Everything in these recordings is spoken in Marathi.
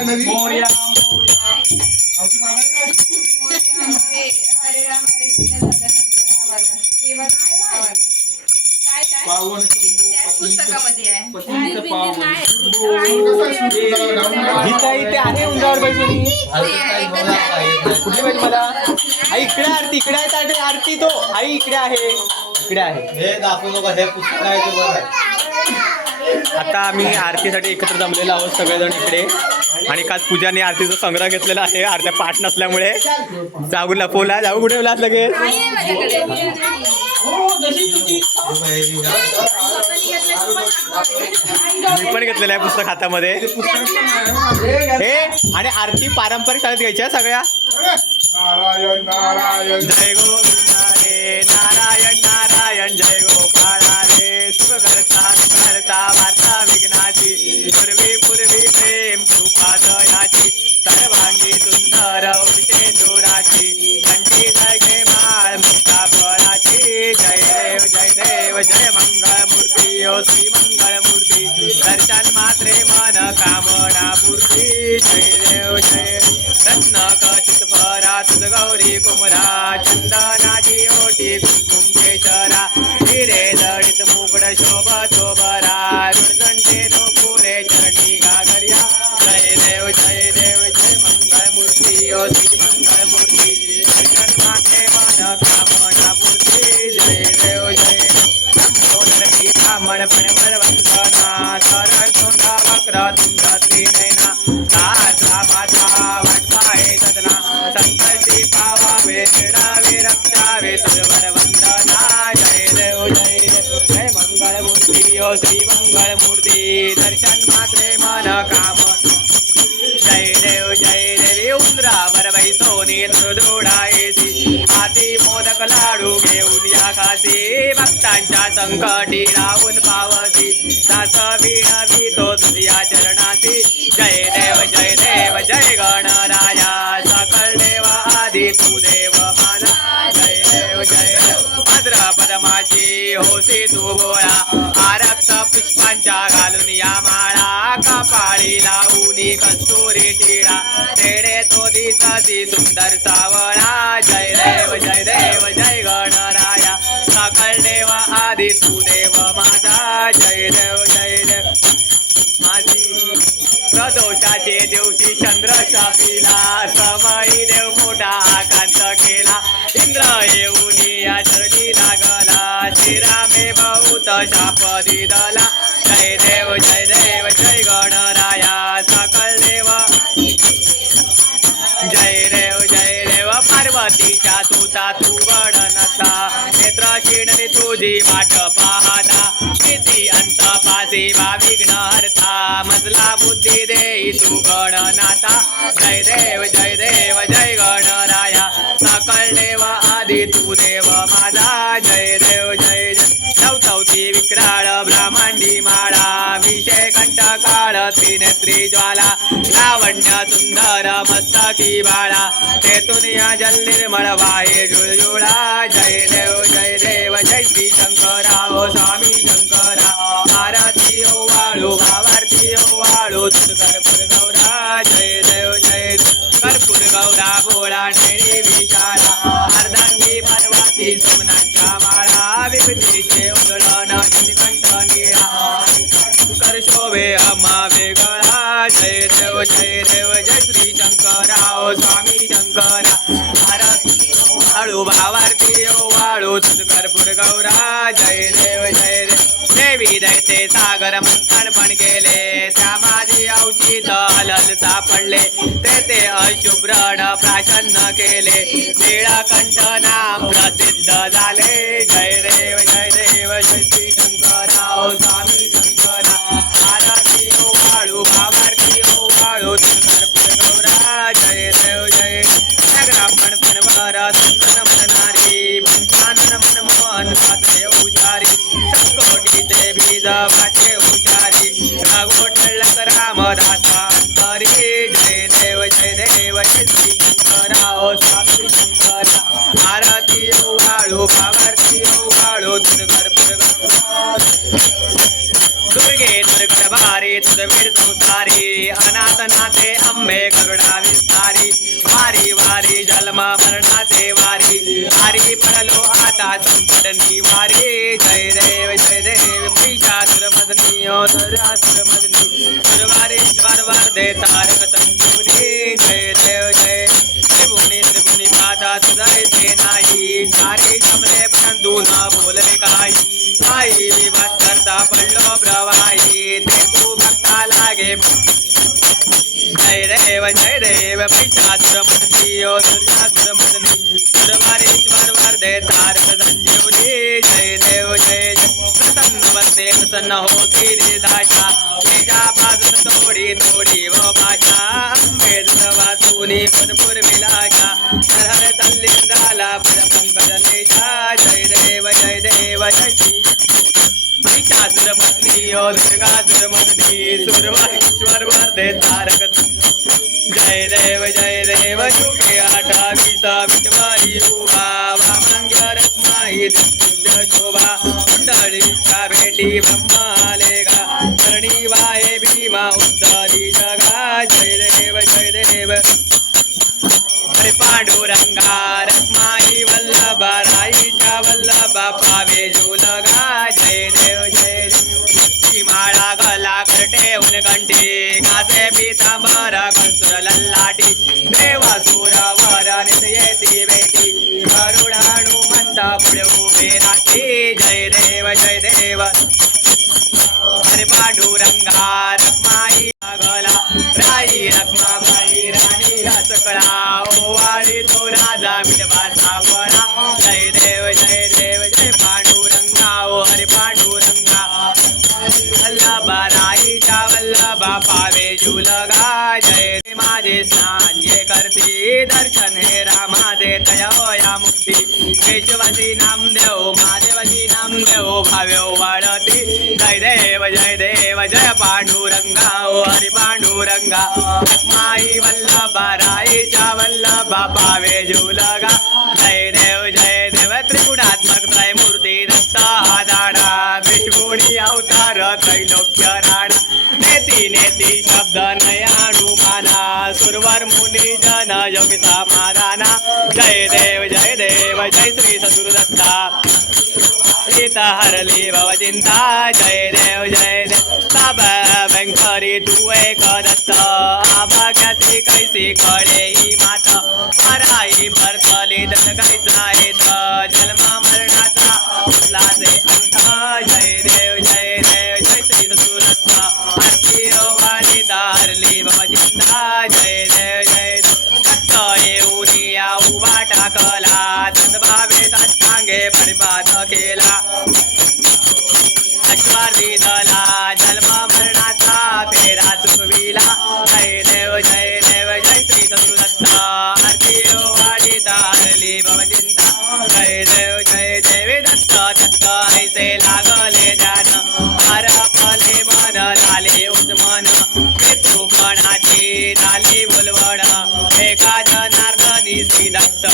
मोर्या मोर्या। हरे राम हरे कृष्ण झाल्यानंतर हा वाला. हे वाला, हा वाला. काय काय? पावन त्याच पुस्तकामध्ये आहे. पतीचं पावन गीता इथे आहे उंचावर बैसून. ते एकच आहे. कुठली पाहिजे मला? आई इकडे आहे आरती इकडे आहे ताटे आरती तो. आई इकडे आहे. इकडे आहे. हे दाखवू नका हे पुस्तक आहे ते बरं आहे. आता आम्ही आरतीसाठी एकत्र जमलेलो आहोत सगळेजण इकडे. आणि काल पूजाने आरतीचा संग्रह घेतलेला आहे. आरत्या पाठ नसल्यामुळे. जाऊ लपवला जाऊ कुठे उलास लगेच? मी पण घेतलेलं आहे पुस्तक हातामध्ये. हे आणि आरती पारंपरिक शाळेत घ्यायच्या सगळ्या. नारायण नारायण जय रे नारायण नारायण जय सुख करता करता वार्ता विघ्नाची पूर्वी पूर्वी प्रेम कृपा दयाची सर्वांगी सुंदर उषेंदुराची कंठी जय माळ मुक्ता बळाची जय देव जय देव जय मंगळ मूर्ती ओ श्री मंगळ मूर्ती दर्शन मात्रे मन कामना पूर्ती। जय देव जय। रत्न कचित भरा तुझ गौरी कुमरा। चंदनाची ओटी कुंकुम केशरा हिरे लढित मुकड शोभतो बरा रुणगंटे नो पुरे चरणी गागर्या जय देव जय देव जय मंगळ मूर्ती ओ श्री मंगळ मूर्ती मूर्ती दर्शन मात्रे मन काम जय देव जय देव उंदरावर बैसोनी दुर्दुडायसी हाती मोदक लाडू घेऊन या खासी भक्तांच्या संकटी राहून पावसी दास विणवी तो तुझ्या चरणाची जय देव जय देव जय गणराया. सकल देव आदी तू देव माना. जय देव जय देव भद्रपद माझी होती तू गोळा. आरक्त पुष्पांच्या घालून या माळा. कपाळी लावून कस्तुरी टिळा. तेडे तो दिसाची सुंदर सावळा. जय देव जय देव जय गण सकल देव तू देव माझा जय देव जय देव. माझी प्रदोषाचे दिवशी चंद्र शापिला समयी देव मोठा आकांत केला. इंद्र येऊन या चरणी लागला श्रीरामे बहुत शाप दिदला जय देव जय देव जय गणराया सकल देव. जय देव जय देव पार्वतीच्या तुता तू गणनता नेत्र शिणली तुझी वाट पाहता. किती अंत पासी वा विघ्न हरता. मजला बुद्धी देई तू गणनाथा जय देव जय देव जय गणराया. सकल देव आदि तू देव माझा. जय देव जय जय. चौचौती विक्राळ कंठ काळ त्रिनेत्री ज्वाला लावण्य सुंदर मस्तकी बाळा. तेथून या जल निर्मळ वाहे जुळजुळा जय देव जय देव जय श्री शंकरा ओ स्वामी शंकरा आरती ओ वाळू भावारती ओ वाळू कर्पूर गौरा जय देव जय कर्पूर गौरा गोळा नेळी विचारा. अर्धांगी पर्वती सुमनाच्या बाळा विभूतीचे उजळण कंठ कर शोभे अम्मा वेगळा जय देव जय देव जय श्री शंकराव स्वामी शंकरा। आरती हो, हो, वाळू भावार्थी ओ वाळू तुझ कर्पूर गौरा। जय देव जय देव। देवी दैते सागर मंथन पण केले। त्या माझी औचित हलल सापडले। ते ते अशुभ्रण प्राशन्न केले। निळकंठ नाम प्रसिद्ध झाले। जय ते बीज वाचे उचारी राघोटळक रामदासा. अंतरी जय देव जय देव जय श्री स्वामी शंकरा. आरती ओ वाळू भावारती ओ दुर्गर दुर्गे कर्पूर गौरा सुदवीर संसारी. अनाथ नाथे अंबे करुणा विस्तारी. वारी वारी जन्म मरणाचे वारी. वारी पडलो आता संपटनी वारी. मदनी ओ दुरासुर मदनी वरदे तारक संजीवनी जय देव जय त्रिभुवनी त्रिभुवनी पाता सुधायचे नाही. चारी जमले परंतु ना बोलले काही. काही विवाद करता पडलो प्रवाही. ते तू भक्ता लागे. जय देव जय देव महिषासुर मदनी ओ दुर्गासुर मदनी सुरवारेश्वर वरदे तारक संजीवनी जय देव जय जय प्रसन्न वरदे प्रसन्न होती दाशा तेजा बाजून तोडी तोडी व भाषा अंबे वाचूनी पुनपुर विलाशा सरहर तल्ली झाला पद पंकज जय देव जय देव जय श्री महिषासुर मदनी ओ दुर्गासुर मदनी सुरवारेश्वर वरदे तारक जय देव जय देव शुके अठ्ठावीसा विचवारी उभा वामंग्य रत्नाई दिव्य शोभा मंडळीच्या भेटी ब्रह्मालेगा करणी वाहे भीमा उद्धरी जगा जय देव जय देव अरे पांडुरंगा रत्माई पीतांबर कंसुर लल्लाटी. देवासुर वर येती बेटी. वरुण हनुमंत पुढे उभे राठी जय देव जय देव. हरे पांडुरंगा रखमाई गला राई रखमाबाई राणीला सकळा ओवाळी तो राजा विठवा सावळा जय देव जय बाबा पावे जुलगा जय माझे स्नान. ये करती दर्शन हे रामाचे तया हो मुक्ती. केशवासी नाम देव नामदेव नाम देव भाव्यो वाळती जय देव जय देव जय पांडुरंगा ओ हरी पांडुरंगा. माई वल्लभा राईच्या वल्लभा पावे जुलगा. जय देव जय देव त्रिगुणात्मक त्रय मूर्ती दत्त आदाडा विष्णुनी अवतार त्रैलोक्य नेती नेती शब्द नयाणू माना. सुरवर मुनी जन योगी समाधाना जय देव जय देव जय श्री सद्गुरुदत्ता. सीता हरली भव चिंता. जय देव जय देव सब व्यंकरी तू एक दत्त. आभाग्याची कैसी कळे ही मात. पराई परतली दत्त कैसा येत. जन्म मरणाचा लाचे अंत. जय देव साष्टांगे केला अश्वारी दला जन्म मरणाचा फेरा चुकविला. जय देव जय देव जय श्री सद्गुदत्त आरती वाडी दारली भवचिंता जय देव जय देव दत्त दत्त ऐसे लागले ध्यान हरपले मन झाले उस्मन मृत्यूपणाची झाली बोलवण एका जनार्दनी श्री दत्त.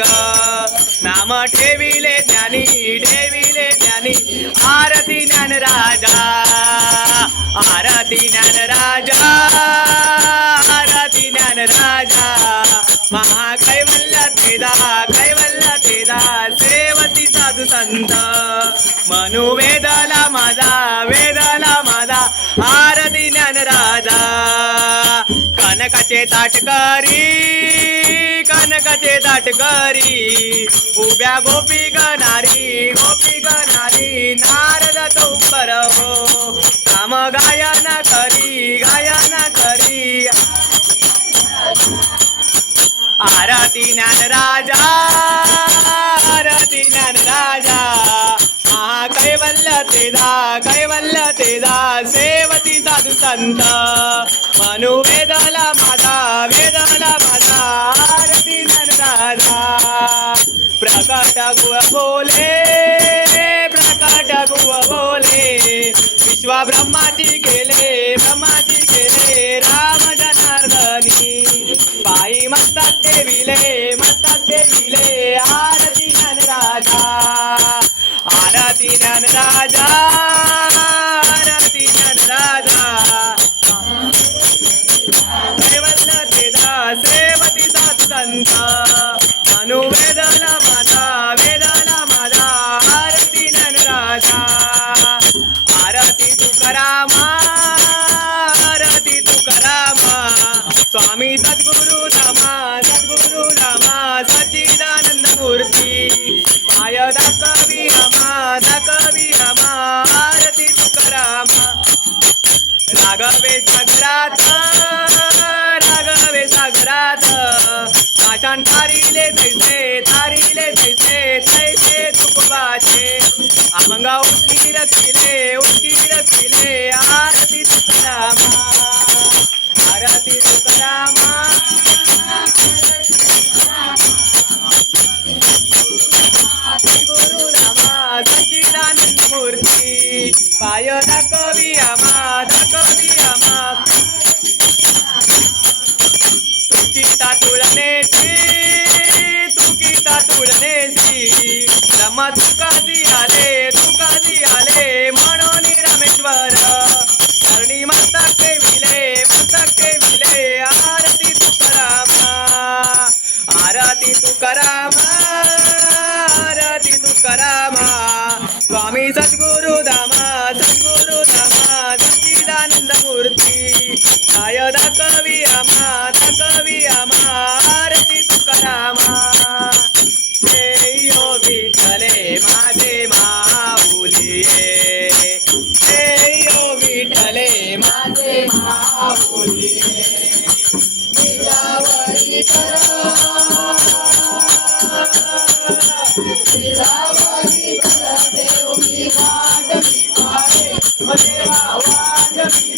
पांडुरंग नाम ठेविले ज्ञानी ठेविले ज्ञानी. आरती ज्ञान राजा आरती ज्ञान राजा आरती ज्ञान राजा. महाकैवल्य तेदा कैवल्य तेदा सेवती साधू संत. मनु वेदाला माझा वेदाला कनकाचे ताटकरी कनकाचे ताटकरी. उभ्या गोपी गणारी गोपी गणारी नारद तुंबर हो काम गायन करी गायन करी. आरती ज्ञान राजा आरती ज्ञान राजा. महा कैवल्य तेजा कैवल्य तेजा सेवती साधू संत. मनु वेदला माझा वेदला माझा आरती ज्ञान राजा प्रकट गुव बोले प्रकट गुव बोले विश्वा ब्रह्माची केले ब्रह्माची केले राम जनार्दनी पायी मस्तात देविले मस्तात देविले आरती ज्ञान राजा आरती राघवे सागरात राघवे सागरात काशान तारिले तैसे तारिले तैसे तैसे तुकवाचे अभंगा उठकी रखिले उठकी रखिले आरती तुकारामा आरती तुकारामा गुरु रामा সচিদানন্দ মূর্তি পায়না কবি আমার কবি আমার তুকিতা তুলনেছি তুকিতা তুলনেছি নমস্কার দিয়ালে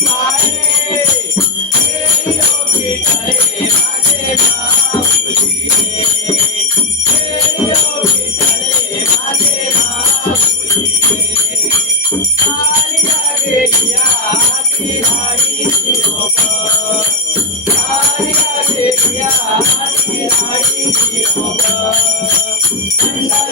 Bye. Thank you.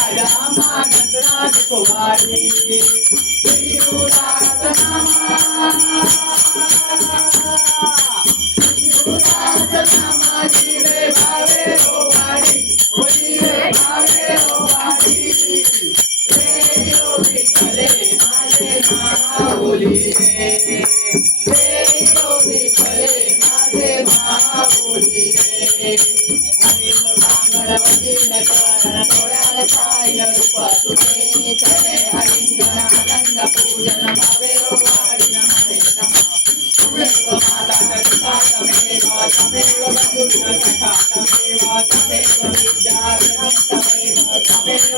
కుమారి.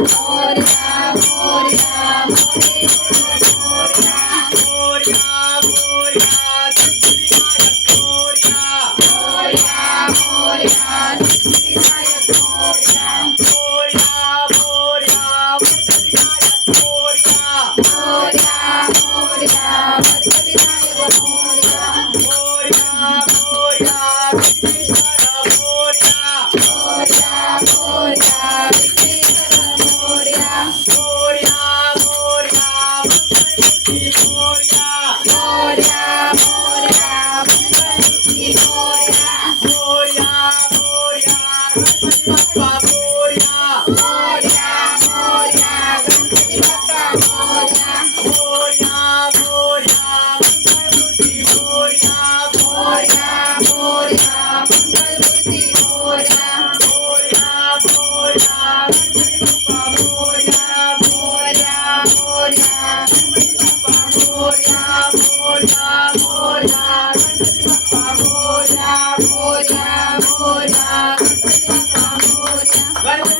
मोर्या मोर्या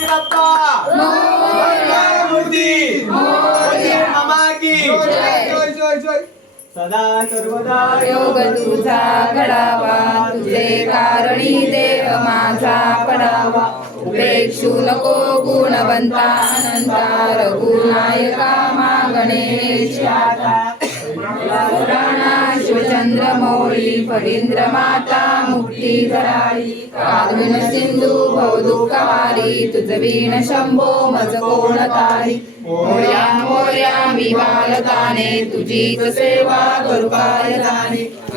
बाप्पा मूर्ती मामा की जय! जय जय सदा सर्वदा योग तुझा घडावा. तुझे कारणी देव माझा पडावा. उपेक्षू नको गुणवंता अनंता रघुनायका मा गणेशाचा पुराणा माता मुक्ती कराळी कादविन सिंधू भवदुःखहारी तुझ वीण शंभो मज कोण तारी मोर्या मोर्या मी बालकाने तुझीच सेवा करू काय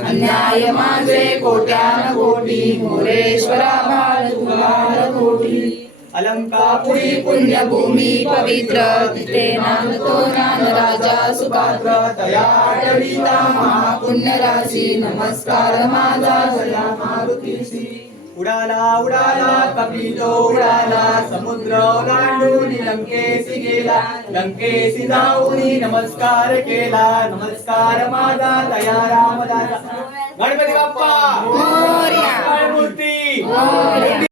अन्याय माझे कोट्यान कोटी मोरेश्वरा बाळ तुला कोटी. अलंकापुरी पुण्यभूमी पवित्र। तिथे नांदतो ज्ञान राजा सुपात्र तया आठविता महापुण्य राशी नमस्कार माझा जया मारुतीशी उडाला उडाला कपिलो उडाला समुद्र ओलांडून लंकेसी गेला। लंकेसी जाऊन नमस्कार केला। नमस्कार माझा दया रामदासा गणपती बाप्पा. मूर्ती.